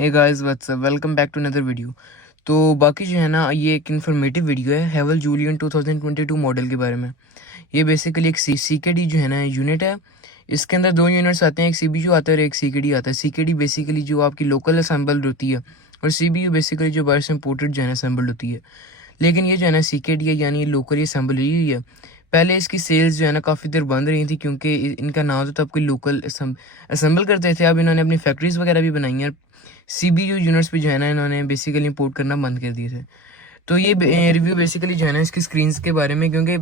Hey guys what's up, welcome back to another video. तो बाकी जो है ना, ये एक इन्फॉर्मेटिव वीडियो है हेवल जूलियन 2022 मॉडल के बारे में। ये बेसिकली एक CKD जो है ना यूनिट है। इसके अंदर दो यूनिट्स आते हैं, एक CPU आता है और एक CKD आता है। CKD बेसिकली जो आपकी लोकल असेंबल्ड होती है और CPU बेसिकली जो बाहर से इम्पोर्टेड जो है असेंबल्ड होती है। लेकिन ये जो है ना CKD है, यानी लोकली असेंबल हुई है। पहले इसकी सेल्स जो है ना काफ़ी देर बंद रही थी क्योंकि इनका नाम तो तब कोई लोकल असेंबल करते थे। अब इन्होंने अपनी फैक्ट्रीज वगैरह भी बनाई हैं। CPU यूनिट्स भी जो है ना इन्होंने बेसिकली इंपोर्ट करना बंद कर दिए थे। तो ये रिव्यू बेसिकली जो है ना इसकी स्क्रीन्स के बारे में, क्योंकि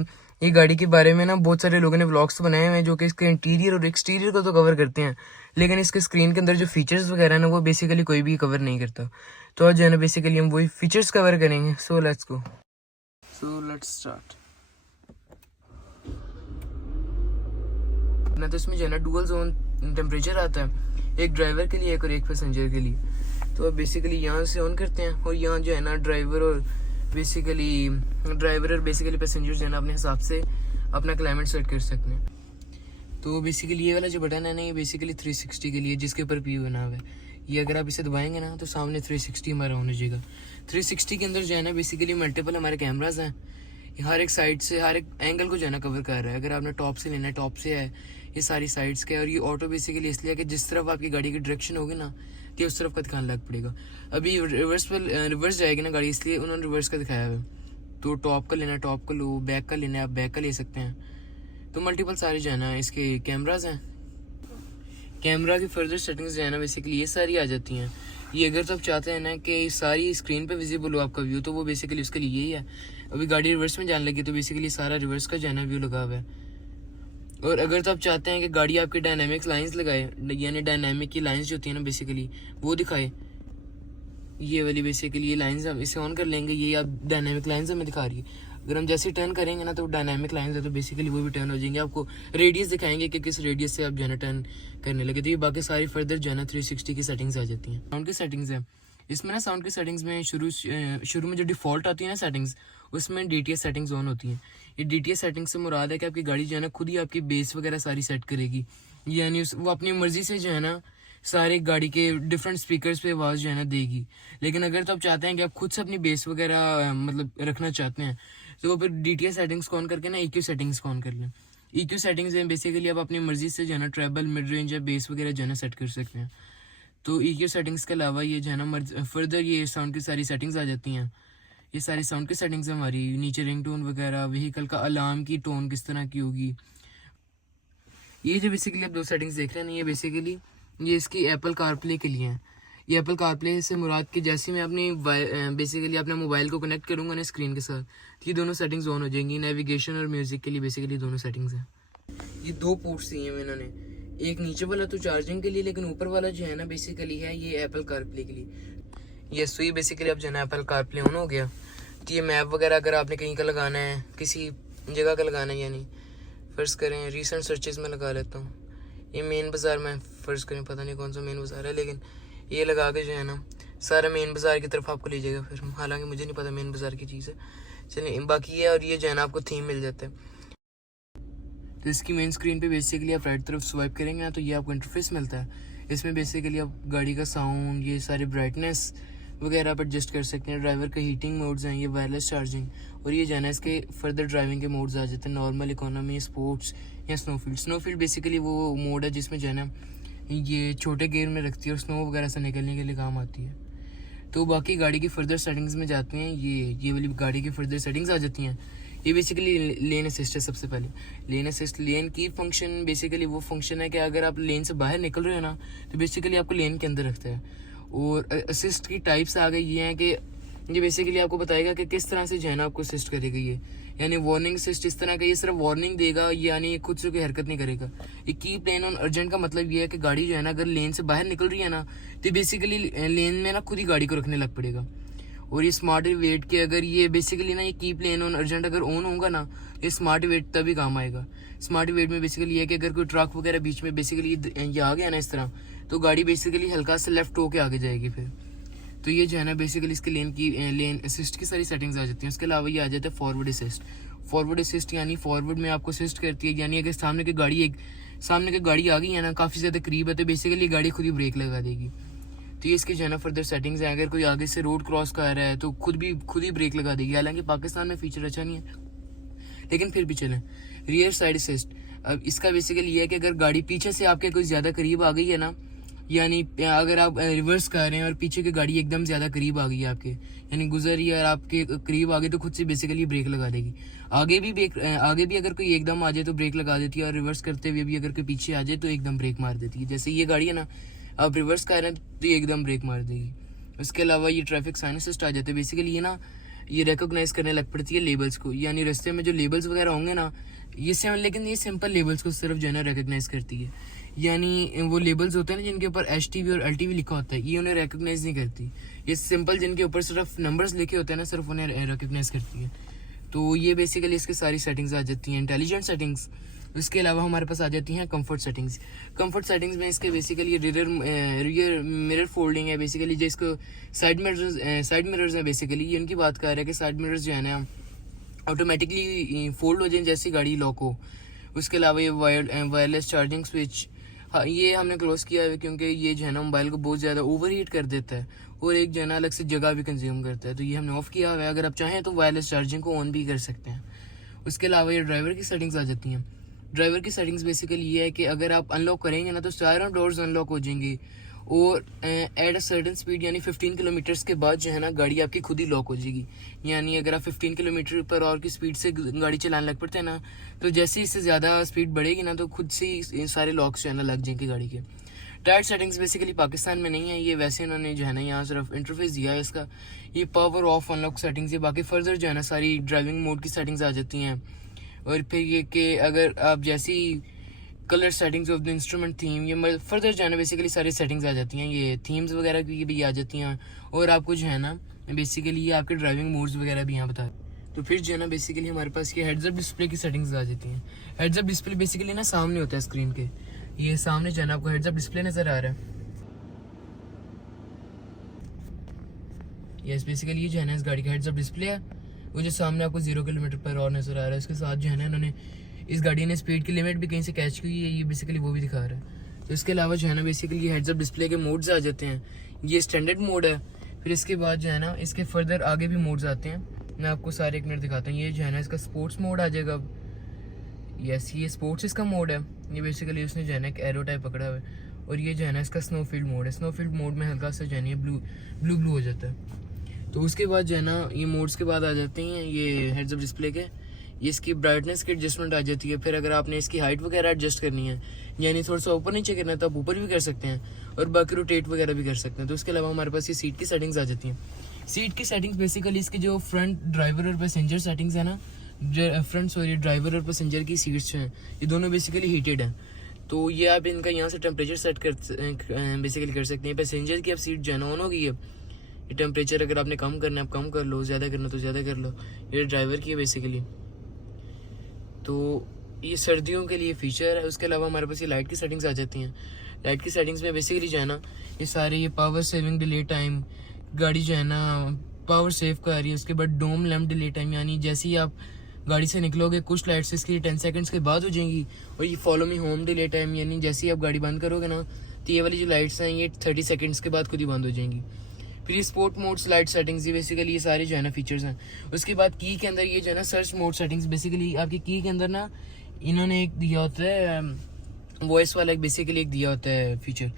ये गाड़ी के बारे में ना बहुत सारे लोगों ने व्लॉग्स बनाए हुए हैं जो कि इसके इंटीरियर और एक्सटीरियर को तो कवर करते हैं, लेकिन इसके स्क्रीन के अंदर जो फीचर्स वगैरह है ना वो बेसिकली कोई भी कवर नहीं करता। तो आज जो है ना बेसिकली हम वही फीचर्स कवर करेंगे। सो लेट्स स्टार्ट ना। तो इसमें जो है ना डुअल जोन टेम्परेचर आता है, एक ड्राइवर के लिए और एक पैसेंजर के लिए। तो अब बेसिकली यहाँ से ऑन करते हैं और यहाँ जो है ना ड्राइवर और बेसिकली पैसेंजर जो है ना अपने हिसाब से अपना क्लाइमेट सेट कर सकते हैं। तो बेसिकली ये वाला जो बटन है ना, ये बेसिकली 360 के लिए, जिसके ऊपर पी बना हुआ है। ये अगर आप इसे दबाएंगे ना तो सामने 360 हमारा ऑन हो जाएगा। 360 के अंदर जो है ना बेसिकली मल्टीपल हमारे कैमराज हैं। हर एक साइड से हर एक एंगल को जो है ना कवर कर रहा है। अगर आपने टॉप से लेना है, टॉप से है, ये सारी साइड्स के। और ये ऑटो बेसिकली इसलिए कि जिस तरफ आपकी गाड़ी की डायरेक्शन होगी ना कि उस तरफ का दिखाने लग पड़ेगा। अभी रिवर्स जाएगी ना गाड़ी, इसलिए उन्होंने रिवर्स का दिखाया है। तो टॉप का लेना है टॉप का लो, बैक का लेना है आप बैक का ले सकते हैं। तो मल्टीपल सारे जो है ना इसके कैमराज हैं। कैमरा की फर्दर सेटिंग्स जो है ना बेसिकली ये सारी आ जाती हैं। ये अगर तो आप चाहते हैं ना कि सारी स्क्रीन पे विजिबल हो आपका व्यू, तो वो बेसिकली उसके लिए यही है। अभी गाड़ी रिवर्स में जाने लगी तो बेसिकली सारा रिवर्स का जो है ना व्यू लगा हुआ है। और अगर तो आप चाहते हैं कि गाड़ी आपकी डायनामिक्स लाइंस लगाए, यानी डायनामिक की लाइंस जो होती है ना बेसिकली वो दिखाए, ये वाली बेसिकली ये लाइंस हम इसे ऑन कर लेंगे। ये आप डायनामिक लाइंस हमें दिखा रही है। अगर हम जैसे टर्न करेंगे ना तो डायनामिक लाइंस है तो बेसिकली वो भी टर्न हो जाएंगे। आपको रेडियस दिखाएंगे कि किस रेडियस से आप जो है ना टर्न करने लगे। तो ये बाकी सारी फर्दर जो है ना 360 की सेटिंग्स आ जाती हैं। साउंड की सेटिंग्स है इसमें ना, साउंड की सेटिंग्स में शुरू में जो डिफ़ॉल्ट आती है ना सेटिंग्स, उसमें DTS सेटिंग्स ऑन होती हैं। ये DTS सेटिंग्स से मुराद है कि आपकी गाड़ी जो है ना खुद ही आपकी बेस वगैरह सारी सेट करेगी, यानी वो अपनी मर्जी से जो है ना सारे गाड़ी के डिफरेंट स्पीकर्स पे आवाज़ जो है ना देगी। लेकिन अगर तो आप चाहते हैं कि आप खुद से अपनी बेस वगैरह मतलब रखना चाहते हैं, तो वो फिर DTS सेटिंग्स को ऑन करके ना EQ सेटिंग्स को ऑन कर लें। EQ सेटिंग्स में बेसिकली आप अपनी मर्जी से जो है ना ट्रेबल, मिड रेंज या बेस वगैरह जो है ना सेट कर सकते हैं। तो EQ सेटिंग्स के अलावा ये जो है ना फर्दर ये साउंड की सारी सेटिंग्स आ जाती हैं। ये सारी साउंड की सेटिंग्स हमारी नीचे रिंग टोन वगैरह, व्हीकल का अलार्म की टोन किस तरह की होगी। ये जो बेसिकली आप दो सेटिंग्स देख रहे हैं ना, ये बेसिकली ये इसकी एप्पल कारप्ले के लिए है। ये एप्पल कारप्ले से मुराद कि जैसे मैं अपनी बेसिकली अपने मोबाइल को कनेक्ट करूँगा ना स्क्रीन के साथ, तो ये दोनों सेटिंग्स ऑन हो जाएंगी। नेविगेशन और म्यूज़िक के लिए बेसिकली दोनों सेटिंग्स हैं। ये दो पोर्ट्स दिए हैं इन्होंने, एक नीचे वाला तो चार्जिंग के लिए, लेकिन ऊपर वाला जो है ना बेसिकली है ये एप्पल कारप्ले के लिए। ये सुई बेसिकली अब जो है ना एप्पल कारप्ले ऑन हो गया। तो ये मैप वगैरह अगर आपने कहीं का लगाना है, किसी जगह का लगाना है, यानी फ़र्ज़ करें रिसेंट सर्चेज़ में लगा लेता हूँ। ये मेन बाज़ार में फ़र्ज़ करें, पता नहीं कौन सा मेन बाज़ार है, लेकिन ये लगा के जो है ना सारा मेन बाज़ार की तरफ आपको ले जाएगा। फिर हालांकि मुझे नहीं पता मेन बाज़ार की चीज़ है, चलिए बाकी ये। और ये जो है ना आपको थीम मिल जाता है। तो इसकी मेन स्क्रीन पे बेसिकली आप राइट तरफ स्वाइप करेंगे ना तो ये आपको इंटरफेस मिलता है। इसमें बेसिकली आप गाड़ी का साउंड, ये सारे ब्राइटनेस वगैरह आप एडजस्ट कर सकते हैं। ड्राइवर के हीटिंग मोड्स हैं, ये वायरलेस चार्जिंग, और ये जाना इसके फर्दर ड्राइविंग के मोड्स आ जाते हैं, नॉर्मल, इकोनॉमी, स्पोर्ट्स या स्नोफील्ड। स्नोफील्ड बेसिकली वो मोड है जिसमें जो है ना ये छोटे गेयर में रखती है और स्नो वगैरह से निकलने के लिए काम आती है। तो बाकी गाड़ी की फर्दर सेटिंग्स में जाते हैं। ये वाली गाड़ी की फर्दर सेटिंग्स आ जाती हैं। ये बेसिकली लेन असिस्ट है। सबसे पहले लेन असिस्ट, लेन की फंक्शन बेसिकली वो फंक्शन है कि अगर आप लेन से बाहर निकल रहे हो ना तो बेसिकली आपको लेन के अंदर रखता है। और असिस्ट की टाइप्स आ गई ये हैं कि ये बेसिकली आपको बताएगा कि किस तरह से जो है ना आपको असिस्ट करेगा। ये यानी वार्निंग असिस्ट इस तरह का, ये सिर्फ वार्निंग देगा, यानी ये खुद से कोई हरकत नहीं करेगा। ये कीप लेन ऑन अर्जेंट का मतलब ये है कि गाड़ी जो है ना अगर लेन से बाहर निकल रही है ना तो बेसिकली लेन में ना खुद ही गाड़ी को रखने लग पड़ेगा। और ये स्मार्ट वेट के अगर ये बेसिकली ना ये कीप लेन ऑन अर्जेंट अगर ऑन होगा ना, ये स्मार्ट वेट तभी काम आएगा। स्मार्ट वेट में बेसिकली ये है कि अगर कोई ट्रक वगैरह बीच में बेसिकली ये आ गया ना इस तरह, तो गाड़ी बेसिकली हल्का से लेफ्ट होके आगे जाएगी फिर। तो ये जो है ना बेसिकली इसके लेन असिस्ट की सारी सेटिंग्स आ जाती हैं। उसके अलावा ये आ जाता है फॉरवर्ड असिस्ट। फॉरवर्ड असिस्ट यानी फॉरवर्ड में आपको असिस्ट करती है, यानी अगर सामने की गाड़ी आ गई है ना काफ़ी ज़्यादा करीब है तो बेसिकली गाड़ी खुद ही ब्रेक लगा देगी। तो ये इसकी जो है ना फर्दर सेटिंग्स हैं। अगर कोई आगे से रोड क्रॉस कर रहा है तो खुद ही ब्रेक लगा देगी। हालांकि पाकिस्तान में फीचर अच्छा नहीं है, लेकिन फिर भी चलें। रियर साइड असिस्ट, अब इसका बेसिकली ये है कि अगर गाड़ी पीछे से आपके कोई ज़्यादा करीब आ गई है ना, यानी अगर आप रिवर्स कर रहे हैं और पीछे की गाड़ी एकदम ज़्यादा करीब आ गई है आपके, यानी गुजर रही है और आपके करीब आ गई, तो खुद से बेसिकली ब्रेक लगा देगी। आगे भी अगर कोई एकदम आ जाए तो ब्रेक लगा देती है, और रिवर्स करते हुए भी अगर कोई पीछे आ जाए तो एकदम ब्रेक मार देती है। जैसे ये गाड़ी है ना, आप रिवर्स कर रहे हैं तो ये एकदम ब्रेक मार देगी। उसके अलावा ये ट्रैफिक साइन असिस्ट आ जाते हैं। बेसिकली ये ना, ये रिकॉग्नाइज करने लग पड़ती है लेबल्स को, यानी रास्ते में जो लेबल्स वगैरह होंगे ना, लेकिन ये सिंपल लेबल्स को सिर्फ जो है ना रिकॉग्नाइज करती है। यानी वो लेबल्स होते हैं ना जिनके ऊपर HTV और LTV लिखा होता है, ये उन्हें रिकॉग्नाइज नहीं करती। ये सिंपल जिनके ऊपर सिर्फ नंबर्स लिखे होते हैं ना, सिर्फ उन्हें रिकॉग्नाइज करती है। तो ये बेसिकली इसकी सारी सेटिंग्स आ जाती हैं, इंटेलिजेंट सेटिंग्स। उसके अलावा हमारे पास आ जाती हैं कंफर्ट सेटिंग्स। कंफर्ट सेटिंग्स में इसके बेसिकली रियर मिरर फोल्डिंग है, बेसिकली जो इसको साइड मिरर्स हैं, बेसिकली ये उनकी बात कर रहा है कि साइड मिरर्स जो है ना ऑटोमेटिकली फोल्ड हो जाए जैसी गाड़ी लॉक हो। उसके अलावा ये वायरलेस चार्जिंग स्विच, हाँ ये हमने क्लोज किया है क्योंकि ये जो है ना मोबाइल को बहुत ज़्यादा ओवर हीट कर देता है और एक जो है ना अलग से जगह भी कंज्यूम करता है, तो ये हमने ऑफ़ किया हुआ है। अगर आप चाहें तो वायरलेस चार्जिंग को ऑन भी कर सकते हैं। उसके अलावा ये ड्राइवर की सेटिंग्स आ जाती हैं। ड्राइवर की सेटिंग्स बेसिकली ये है कि अगर आप अनलॉक करेंगे ना तो चारों डोर्स अनलॉक हो जाएंगी, और एट अ सर्टन स्पीड यानी 15 किलोमीटर्स के बाद जो है ना गाड़ी आपकी खुद ही लॉक हो जाएगी। यानी अगर आप 15 किलोमीटर पर आवर की स्पीड से गाड़ी चलाने लग पड़ते हैं ना, तो जैसे इससे ज़्यादा स्पीड बढ़ेगी ना तो खुद से ही सारे लॉक्स जो है ना लग जाएंगे गाड़ी के। टायर सेटिंग्स बेसिकली पाकिस्तान में नहीं है, ये वैसे इन्होंने जो है ना यहाँ सिर्फ इंटरफेस दिया है इसका। ये पावर ऑफ अनलॉक सेटिंग्स है, बाकी फर्दर जो है ना सारी ड्राइविंग मोड की सेटिंग्स आ जाती हैं। और फिर ये कि अगर आप जैसी colour settings of the instrument theme, ये फर्दर जो है ना बेसिकली सारी सेटिंग्स आ जाती हैं। ये थीम्स वगैरह की भी आ जाती हैं, और आपको जो है ना बेसिकली ये आपके ड्राइविंग मोड्स वगैरह भी यहाँ बता। तो फिर जो है ना बेसिकली हमारे पास ये हेड्स अप डिस्प्ले की सेटिंग्स आ जाती हैं। हेड्स अप डिस्प्ले बेसिकली ना सामने होता है स्क्रीन के, ये सामने जो है ना आपको हेड्स अप डिस्प्ले नज़र आ रहा है। यस, बेसिकली ये जो है ना इस गाड़ी का हेड्स अप डिस्प्ले है, वो जो सामने आपको 0 किलोमीटर पर आवर नज़र आ रहा है। इसके साथ जो है ना इन्होंने इस गाड़ी ने स्पीड की लिमिट भी कहीं से कैच की है, ये बेसिकली वो भी दिखा रहा है। तो इसके अलावा जो है ना बेसिकली ये हेड्स अप डिस्प्ले के मोड्स आ जाते हैं। ये स्टैंडर्ड मोड है। फिर इसके बाद जो है ना इसके फर्दर आगे भी मोड्स आते हैं, मैं आपको सारे एक मिनट दिखाता हूँ। ये जो है ना इसका स्पोर्ट्स मोड आ जाएगा अब। यस, ये स्पोर्ट्स इसका मोड है। ये बेसिकली उसने जो है ना एक एरो टाइप पकड़ा हुआ है। और ये जो है ना इसका स्नोफील्ड मोड है। स्नोफील्ड मोड में हल्का सा जो है ना ब्लू हो जाता है। तो उसके बाद जो है ना ये मोड्स के बाद आ जाते हैं ये हेड्स अप डिस्प्ले के, ये इसकी ब्राइटनेस की एडजस्टमेंट आ जाती है। फिर अगर आपने इसकी हाइट वगैरह एडजस्ट करनी है, यानी थोड़ा सा ऊपर नीचे करना है, तो आप ऊपर भी कर सकते हैं, और बाकी रोटेट वगैरह भी कर सकते हैं। तो उसके अलावा हमारे पास ये सीट की सेटिंग्स आ जाती हैं। सीट की सेटिंग्स बेसिकली इसकी जो फ्रंट ड्राइवर और पैसेंजर सेटिंग्स है ना, ड्राइवर और पैसेंजर की सीट्स हैं, ये दोनों बेसिकली हीटेड हैं। तो ये आप इनका यहाँ से टेम्परेचर सेट बेसिकली कर सकते हैं। पैसेंजर की अब सीट जो है ना ऑन हो गई है। ये टेम्परेचर अगर आपने कम करना है आप कम कर लो, ज़्यादा करना तो ज़्यादा कर लो। ये ड्राइवर की है बेसिकली। तो ये सर्दियों के लिए फ़ीचर है। उसके अलावा हमारे पास ये लाइट की सेटिंग्स आ जाती हैं। लाइट की सेटिंग्स में बेसिकली जो है ना ये सारे ये पावर सेविंग डिले टाइम, गाड़ी जो है ना पावर सेव कर रही है। उसके बाद डोम लैम्प डिले टाइम, यानी जैसे ही आप गाड़ी से निकलोगे कुछ लाइट्स इसकी 10 सेकंड्स के बाद हो जाएंगी। और ये follow me home delay time, यानी जैसे ही आप गाड़ी बंद करोगे ना तो ये वाली जो लाइट्स हैं ये 30 सेकंड्स के बाद खुद ही बंद हो जाएंगी। फिर ये स्पोर्ट मोड्स लाइट सेटिंग्स, ये बेसिकली ये सारे जो है ना फीचर्स हैं। उसके बाद की के अंदर ये जो है ना सर्च मोड सेटिंग्स, बेसिकली आपकी की के अंदर ना इन्होंने एक दिया होता है वॉइस वाला, बेसिकली एक दिया होता है फीचर।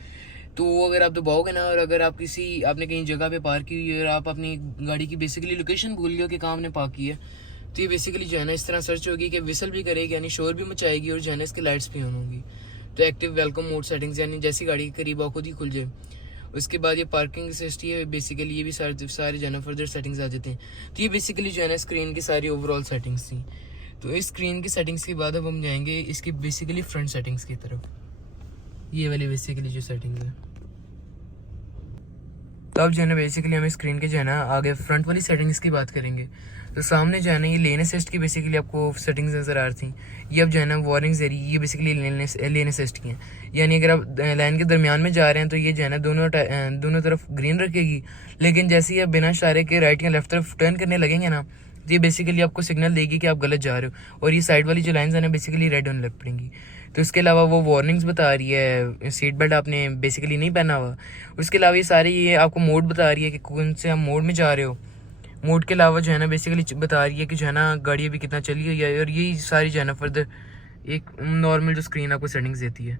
तो वो अगर आप दबाओगे ना, और अगर आप आपने कहीं जगह पे पार्क की हुई है और आप अपनी गाड़ी की बेसिकली लोकेशन भूल गए हो कि कहाँ आपने पार्क की है, तो ये बेसिकली जो है ना इस तरह सर्च होगी कि विसल भी करेगी, यानी शोर भी मचाएगी, और जो है ना इसकी लाइट्स भी ऑन होंगी। तो एक्टिव वेलकम मोड सेटिंग्स, यानी जैसी गाड़ी के करीब आओ खुद ही खुल जाए। उसके बाद ये पार्किंग असिस्ट है, बेसिकली ये भी सारे जो है ना फर्दर सेटिंग्स आ जाते हैं। तो ये बेसिकली जो है ना स्क्रीन की सारी ओवरऑल सेटिंग्स थी। तो इस स्क्रीन की सेटिंग्स के बाद अब हम जाएंगे इसकी बेसिकली फ्रंट सेटिंग्स की तरफ। ये वाली बेसिकली जो सेटिंग्स है, तो अब जो है ना बेसिकली हम स्क्रीन के जो है ना आगे फ्रंट वाली सेटिंग्स की बात करेंगे। तो सामने जो है ना ये लेन असिस्ट की बेसिकली आपको सेटिंग्स नज़र आ रही थी। ये अब जो है ना वार्निंग्स दे रही है, ये बेसिकली लेन असिस्ट की हैं। यानी अगर आप लाइन के दरमियान में जा रहे हैं तो ये जो है ना दोनों तरफ ग्रीन रखेगी, लेकिन जैसे ही आप बिना इशारे के राइट या लेफ्ट तरफ टर्न करने लगेंगे ना तो ये बेसिकली आपको सिग्नल देगी कि आप गलत जा रहे हो, और ये साइड वाली जो लाइन्स है ना बेसिकली रेड होने लग पड़ेंगी। तो उसके अलावा वो वार्निंग्स बता रही है, सीट बेल्ट आपने बेसिकली नहीं पहना हुआ। उसके अलावा ये सारी ये आपको मोड बता रही है कि कौन से आप मोड में जा रहे हो। मोड के अलावा जो है ना बेसिकली बता रही है कि जो है ना गाड़ी अभी कितना चली हुई है, और यही सारी जो है ना फर्दर एक नॉर्मल जो स्क्रीन आपको सेटिंग्स देती है,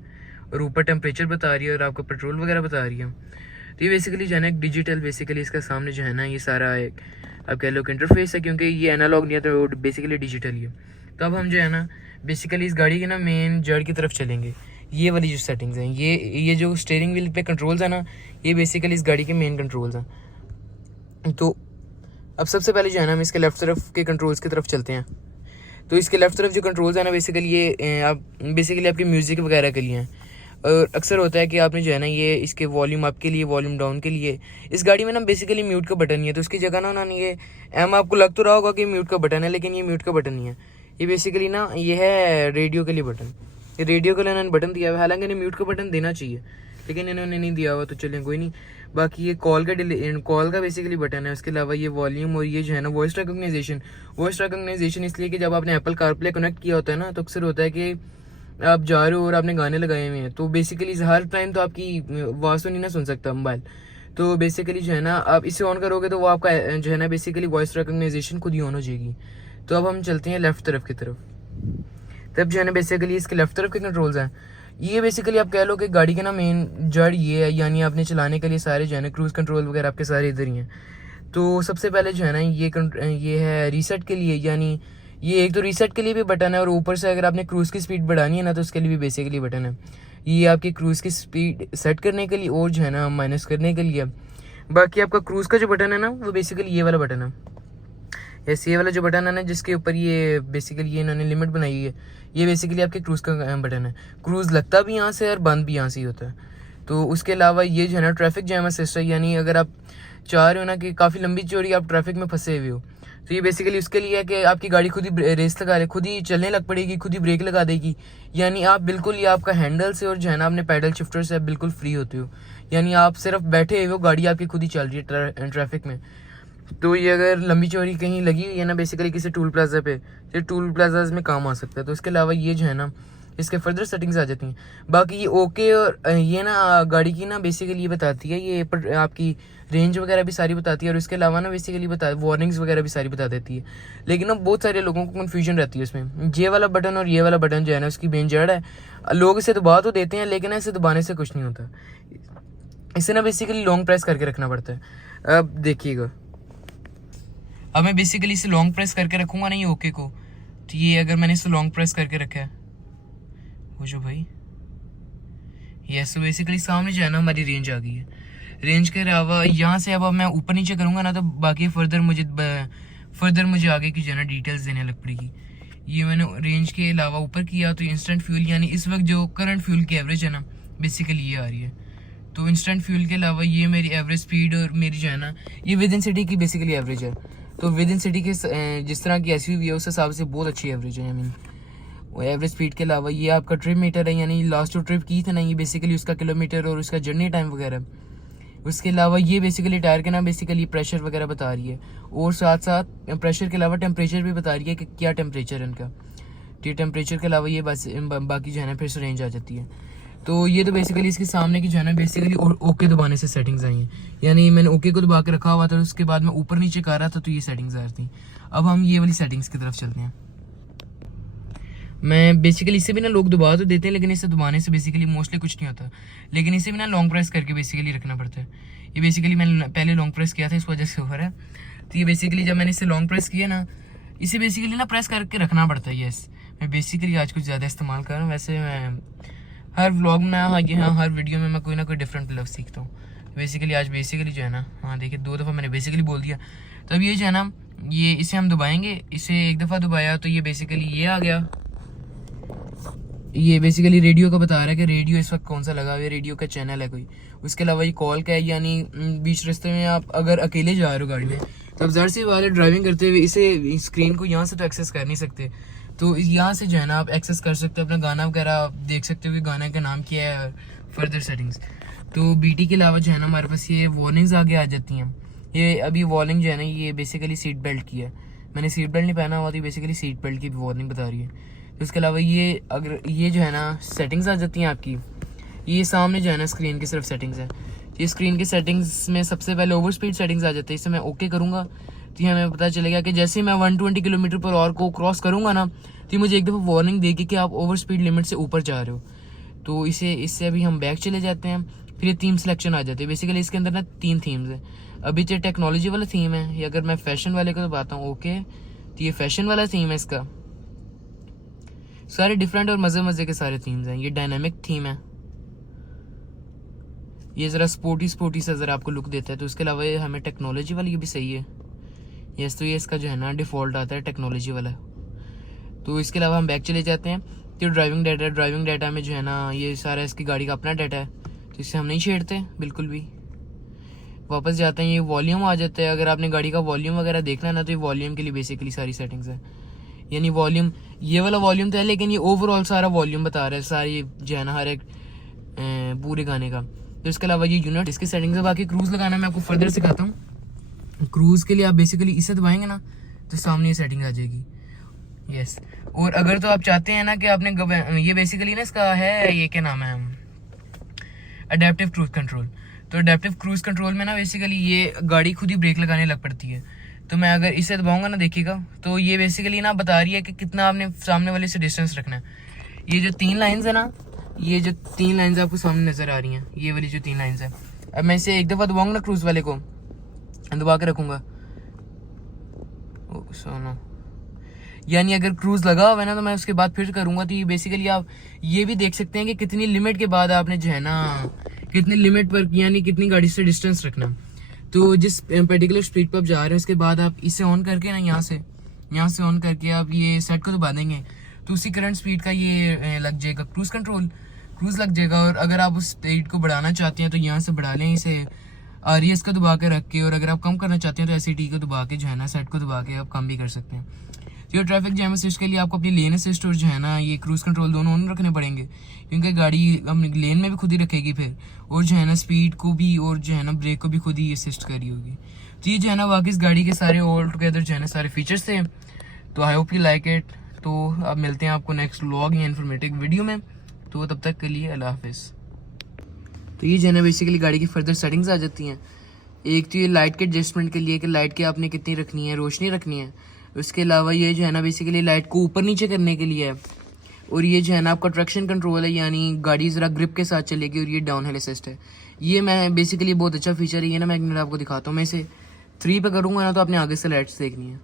और ऊपर टेम्परेचर बता रही है और आपको पेट्रोल वगैरह बता रही है। तो ये बेसिकली जो है ना एक डिजिटल बेसिकली इसका सामने जो है ना ये सारा एक आप कह लो कि इंटरफेस है, क्योंकि ये एनालॉग नहीं है तो बेसिकली डिजिटल ही है। तो अब हम जो है ना बेसिकली इस गाड़ी के ना मेन जड़ की तरफ चलेंगे। ये वाली जो सेटिंग्स हैं, ये जो स्टीयरिंग व्हील पे कंट्रोल्स है ना, ये बेसिकली इस गाड़ी के मेन कंट्रोल्स हैं। तो अब सबसे पहले जो है ना हम इसके लेफ्ट तरफ के कंट्रोल्स की तरफ चलते हैं। तो इसके लेफ्ट तरफ जो कंट्रोल्स है ना बेसिकली ये आप बेसिकली आपकी म्यूज़िक वगैरह के लिए हैं। और अक्सर होता है कि आपने जो है ना ये इसके वॉल्यूम अप के लिए, वॉल्यूम डाउन के लिए, इस गाड़ी में ना बेसिकली म्यूट का बटन नहीं है। तो उसकी जगह ना उन्होंने ये आपको लग तो रहा होगा कि म्यूट का बटन है, लेकिन ये म्यूट का बटन नहीं है। ये बेसिकली ना ये है रेडियो के लिए बटन। ये रेडियो के लिए इन्होंने बटन दिया हुआ है, हालांकि इन्हें म्यूट का बटन देना चाहिए लेकिन इन्होंने नहीं दिया हुआ, तो चलें कोई नहीं। बाकी ये कॉल का बेसिकली बटन है। उसके अलावा ये वॉल्यूम और ये जो है ना वॉइस रिकॉग्नाइजेशन इसलिए कि जब आपने एप्पल कारप्ले कनेक्ट किया होता है ना, तो अक्सर होता है कि आप जा रहे हो और आपने गाने लगाए हुए हैं, तो बेसिकली हर टाइम तो आपकी आवाज़ तो नहीं ना सुन सकता मोबाइल। तो बेसिकली जो है ना आप इसे ऑन करोगे तो वो आपका जो है ना बेसिकली वॉइस रिकॉग्नाइजेशन खुद ही ऑन हो जाएगी। तो अब हम चलते हैं लेफ़्ट तरफ की तरफ। तब जो है ना बेसिकली इसके लेफ़्ट तरफ के कंट्रोल्स हैं। ये बेसिकली आप कह लो कि गाड़ी का ना मेन जड़ ये है, यानी आपने चलाने के लिए सारे जो है ना क्रूज़ कंट्रोल वगैरह आपके सारे इधर ही हैं। तो सबसे पहले जो है ना ये है रीसेट के लिए, यानी ये एक तो रीसेट के लिए भी बटन है, और ऊपर से अगर आपने क्रूज़ की स्पीड बढ़ानी है ना तो उसके लिए भी बेसिकली बटन है। ये आपकी क्रूज़ की स्पीड सेट करने के लिए और जो है ना माइनस करने के लिए। बाकी आपका क्रूज़ का जो बटन है ना वो बेसिकली ये वाला बटन है। ये वाला जो बटन है ना जिसके ऊपर ये बेसिकली ये इन्होंने लिमिट बनाई है, ये बेसिकली आपके क्रूज़ का बटन है। क्रूज़ लगता भी यहाँ से और बंद भी यहाँ से ही होता है। तो उसके अलावा ये जो है ना ट्रैफिक जैम असिस्ट है, यानी अगर आप चाह रहे हो ना कि काफ़ी लंबी चौड़ी आप ट्रैफिक में फंसे हुए हो, तो ये बेसिकली उसके लिए है कि आपकी गाड़ी खुद ही रेस लगा ले, खुद ही चलने लग पड़ेगी, खुद ही ब्रेक लगा देगी। यानी आप बिल्कुल ये आपका हैंडल से और जो है ना अपने पैडल शिफ्टर से बिल्कुल फ्री होते हो, यानी आप सिर्फ बैठे हुए हो, गाड़ी आपकी खुद ही चल रही है ट्रैफिक में। तो ये अगर लंबी चौड़ी कहीं लगी हुई है ना बेसिकली किसी टूल प्लाजा पे, तो टूल प्लाजाज में काम आ सकता है। तो इसके अलावा ये जो है ना इसके फर्दर सेटिंग्स आ जाती हैं। बाकी ये ओके, और ये ना गाड़ी की ना बेसिकली ये बताती है, ये पर आपकी रेंज वगैरह भी सारी बताती है, और इसके अलावा ना बेसिकली वार्निंग्स वगैरह भी सारी बता देती है। लेकिन ना बहुत सारे लोगों को कन्फ्यूजन रहती है इसमें। ये वाला बटन और ये वाला बटन जो है ना उसकी मेन जड़ है। लोग इसे दबा तो देते हैं लेकिन इसे दबाने से कुछ नहीं होता, इसे ना बेसिकली लॉन्ग प्रेस करके रखना पड़ता है। अब देखिएगा, अब मैं बेसिकली इसे लॉन्ग प्रेस करके रखूँगा ना ये ओके को, तो ये अगर मैंने इसे लॉन्ग प्रेस करके रखा है वो जो भाई यस, तो बेसिकली सामने जो है ना हमारी रेंज आ गई है। रेंज के अलावा यहाँ से अब मैं ऊपर नीचे करूँगा ना तो बाकी फर्दर मुझे आगे की जो है ना डिटेल्स देने लग पड़ेगी। ये मैंने रेंज के अलावा ऊपर किया तो इंस्टेंट फ्यूल, यानी इस वक्त जो करंट फ्यूल की एवरेज है ना बेसिकली ये आ रही है। तो इंस्टेंट फ्यूल के अलावा ये मेरी एवरेज स्पीड और मेरी जो है ना ये विद इन सिटी की बेसिकली एवरेज है। तो विद इन सिटी के जिस तरह की एसयूवी है उस हिसाब से बहुत अच्छी एवरेज है। आई मीन वो एवरेज स्पीड के अलावा ये आपका ट्रिप मीटर है, यानी लास्ट जो ट्रिप की थी ना ये बेसिकली उसका किलोमीटर और उसका जर्नी टाइम वगैरह। उसके अलावा ये बेसिकली टायर के ना बेसिकली प्रेशर वगैरह बता रही है, और साथ साथ प्रेशर के अलावा टेम्परेचर भी बता रही है कि क्या टेम्परेचर है इनका। तो ये टेम्परेचर के अलावा ये बस बाकी जो है ना फिर से रेंज आ जाती है। तो ये तो बेसिकली इसके सामने की जो है ना बेसिकली ओके दबाने से सेटिंग्स आई हैं, यानी मैंने ओके को दबा के रखा हुआ था, उसके बाद मैं ऊपर नीचे कर रहा था तो ये सेटिंग्स आ रही थी। अब हम ये वाली सेटिंग्स की तरफ चलते हैं। मैं बेसिकली इसे भी ना लोग दबा तो देते हैं लेकिन इसे दबाने से बेसिकली मोस्टली कुछ नहीं होता, लेकिन इसे भी ना लॉन्ग प्रेस करके बेसिकली रखना पड़ता है। ये बेसिकली मैंने पहले लॉन्ग प्रेस किया था इस वजह से हो रहा है। तो ये बेसिकली जब मैंने इसे लॉन्ग प्रेस किया ना, इसे बेसिकली ना प्रेस करके रखना पड़ता है। यस, मैं बेसिकली आज कुछ ज़्यादा इस्तेमाल कर रहा हूँ। वैसे मैं हर व्लॉग में हर वीडियो में मैं कोई ना कोई डिफरेंट लफ्ज़ सीखता हूँ। बेसिकली आज बेसिकली जो है ना, हाँ देखिए 2 दफ़ा मैंने बेसिकली बोल दिया। तो अब ये जो है ना ये इसे हम दबाएंगे, इसे एक दफ़ा दबाया तो ये बेसिकली ये आ गया। ये बेसिकली रेडियो का बता रहा है कि रेडियो इस वक्त कौन सा लगा हुआ है, रेडियो का चैनल है कोई। उसके अलावा ये कॉल का है, यानी बीच रास्ते में आप अगर अकेले जा रहे हो गाड़ी में तो अब ज़ाहिर सी बात है ड्राइविंग करते हुए इसे स्क्रीन को यहाँ से तो एक्सेस कर नहीं सकते, तो यहाँ से जो है ना आप एक्सेस कर सकते हो, अपना गाना वगैरह देख सकते हो कि गाने का नाम क्या है, फर्दर सेटिंग्स। तो बीटी के अलावा जो है ना हमारे पास ये वार्निंग्स आगे आ जाती हैं। ये अभी वार्निंग जो है ना ये बेसिकली सीट बेल्ट की है, मैंने सीट बेल्ट नहीं पहना हुआ थी, बेसिकली सीट बेल्ट की वार्निंग बता रही है। तो इसके अलावा ये अगर ये जो है ना सेटिंग्स आ जाती हैं आपकी, ये सामने जो है ना स्क्रीन की सिर्फ सेटिंग्स है। ये स्क्रीन की सेटिंग्स में सबसे पहले ओवर स्पीड सेटिंग्स आ जाती है। इसे मैं ओके करूँगा तो ये हमें पता चलेगा कि जैसे ही मैं 120 किलोमीटर पर आवर को क्रॉस करूँगा ना, तो मुझे एक दफ़ा वार्निंग देगी कि आप ओवर स्पीड लिमिट से ऊपर जा रहे हो। तो इससे अभी हम बैक चले जाते हैं। फिर ये थीम सिलेक्शन आ जाती है। बेसिकली इसके अंदर ना 3 थीम्स हैं। अभी जो टेक्नोलॉजी वाला थीम है, या अगर मैं फैशन वाले को तो बात हूँ ओके, तो ये फैशन वाला थीम है। इसका सारे डिफरेंट और मज़े मज़े के सारे थीम्स हैं। ये डायनामिक थीम है, ये ज़रा स्पोर्टी सा ज़रा आपको लुक देता है। तो उसके अलावा ये हमें टेक्नोलॉजी वाली ये भी सही है। यस, तो ये इसका जो है ना डिफ़ॉल्ट आता है टेक्नोलॉजी वाला। तो इसके अलावा हम बैक चले जाते हैं। तो ड्राइविंग डाटा में जो है ना ये सारा इसकी गाड़ी का अपना डाटा है, तो इससे हम नहीं छेड़ते बिल्कुल भी। वापस जाते हैं, ये वॉल्यूम आ जाता है। अगर आपने गाड़ी का वॉल्यूम वगैरह देखना है ना, तो ये वॉल्यूम के लिए बेसिकली सारी सेटिंग्स है। यानी वॉल्यूम, ये वाला वॉल्यूम तो है, लेकिन ये ओवरऑल सारा वॉल्यूम बता रहा है, सारी जो है ना हर एक पूरे गाने का। तो इसके अलावा ये यूनिट इसकी सेटिंग्स है। बाकी क्रूज़ लगाना मैं आपको फर्दर सिखाता हूँ। क्रूज़ के लिए आप बेसिकली इसे दबाएंगे ना, तो सामने ये सेटिंग आ जाएगी। यस, और अगर तो आप चाहते हैं ना कि आपने ये बेसिकली ना इसका है, ये क्या नाम है, अडेप्टिव क्रूज कंट्रोल। तो अडेप्टिव क्रूज कंट्रोल में ना बेसिकली ये गाड़ी खुद ही ब्रेक लगाने लग पड़ती है। तो मैं अगर इसे दबाऊंगा ना, देखिएगा, तो ये बेसिकली ना बता रही है कि कितना आपने सामने वाले से डिस्टेंस रखना है। ये जो 3 लाइन्स है ना, ये जो 3 लाइन्स आपको सामने नज़र आ रही हैं, ये वाली जो 3 लाइन्स है, अब मैं इसे एक दफ़ा दबाऊंगा ना, क्रूज वाले को दबा के रखूँगा, सोना, यानी अगर क्रूज लगा हुआ है ना, तो मैं उसके बाद फिर करूँगा। तो ये बेसिकली आप ये भी देख सकते हैं कि कितनी लिमिट के बाद आपने जो है ना, कितनी लिमिट पर यानी कितनी गाड़ी से डिस्टेंस रखना। तो जिस पर्टिकुलर स्पीड पर आप जा रहे हैं, उसके बाद आप इसे ऑन करके ना, यहाँ से ऑन करके आप ये सेट को दबा देंगे, तो उसी करंट स्पीड का ये लग जाएगा क्रूज लग जाएगा। और अगर आप उस स्पीड को बढ़ाना चाहते हैं तो यहाँ से बढ़ा लें इसे RES को दबा के रख के, और अगर आप कम करना चाहते हैं तो SET को दबा के जो है ना, सेट को दबा के आप कम भी कर सकते हैं। तो ट्रैफिक जैम असिस्ट के लिए आपको अपनी लेन असिस्ट और जो है ना ये क्रूज कंट्रोल दोनों ऑन रखने पड़ेंगे, क्योंकि गाड़ी अपनी लेन में भी खुद ही रखेगी फिर, और जो है ना स्पीड को भी, और जो है ना ब्रेक को भी खुद ही असिस्ट करी होगी। तो ये जो है ना वाकई इस गाड़ी के सारे ऑल टुगेदर जो है ना सारे फीचर्स थे। तो I hope you like it. तो अब मिलते हैं आपको नेक्स्ट व्लॉग या इन्फॉर्मेटिव वीडियो में। तो तब तक के लिए अल्लाह हाफिज़। तो ये जो है ना बेसिकली गाड़ी की फर्दर सेटिंग्स आ जाती हैं। एक तो ये लाइट के एडजस्टमेंट के लिए कि लाइट की आपने कितनी रखनी है, रोशनी रखनी है। उसके अलावा ये जो है ना बेसिकली लाइट को ऊपर नीचे करने के लिए है। और ये जो है ना आपका ट्रैक्शन कंट्रोल है, यानी गाड़ी ज़रा ग्रिप के साथ चलेगी। और ये डाउन हिल असिस्ट है। ये मैं बेसिकली बहुत अच्छा फीचर है। ये ना मैं एक मिनट आपको दिखाता हूँ। मैं इसे 3 पे करूँगा ना, तो आपने आगे से लाइट्स देखनी है।